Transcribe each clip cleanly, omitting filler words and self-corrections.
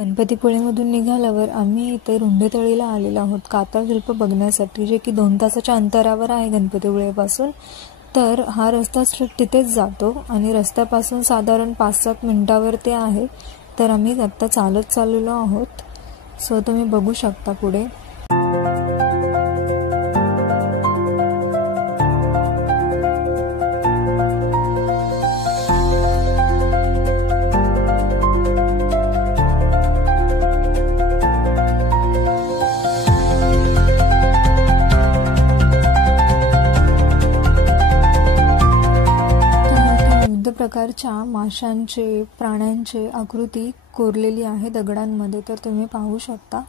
गणपतीपुळेमधून निघाल्यावर आम्ही इथे रुंडेतळीला आलेलो आहोत कातळशिल्प बघण्यासाठी, जे की 2 तासाच्या अंतरावर आहे गणपतीपुळेपासून. तर हा रस्ता तिथेच जातो आणि रस्त्यापासून साधारण 5-7 मिनिटावर ते आहे. तर आम्ही आत्ता चालत चाललेलो आहोत. सो तुम्ही बघू शकता पुढे. प्रकारच्या माशांचे, प्राण्यांचे आकृती कोरलेली आहे दगडांमध्ये, तर तुम्ही पाहू शकता.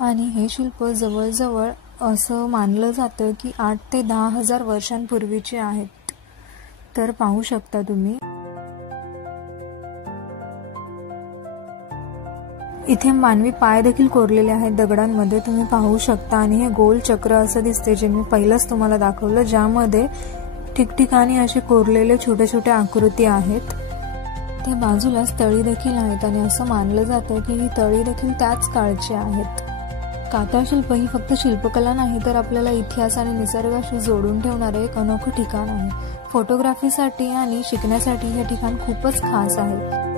आणि हे शिल्प जवळजवळ असं मानलं जातं की 8 ते 10 हजार वर्षांपूर्वीचे आहेत. तर पाहू शकता तुम्ही. इथे मानवी पाय देखील कोरलेले आहेत दगडांमध्ये, तुम्ही पाहू शकता. आणि हे गोल चक्र असं दिसते, जे मी पहिलंच तुम्हाला दाखवलं, ज्यामध्ये ठिकठिकाणी असे कोरलेले छोटे छोटे आकृती आहेत. त्या बाजूलाच तळी देखील आहेत आणि असं मानलं जातं की ही तळी देखील त्याच काळची आहेत. कातळशिल्प ही फक्त शिल्पकला नाही, तर आपल्याला इतिहास आणि निसर्गाशी जोडून ठेवणारे एक अनोखं ठिकाण आहे. फोटोग्राफीसाठी आणि शिकण्यासाठी हे ठिकाण खूपच खास आहे.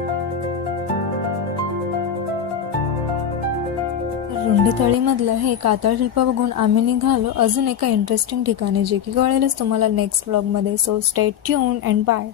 रुंडेतळीमधलं हे कातळशिल्प बघून आम्ही निघालो अजून एका इंटरेस्टिंग ठिकाणी, जे की कळेलच तुम्हाला नेक्स्ट व्लॉगमध्ये. So stay tuned and bye.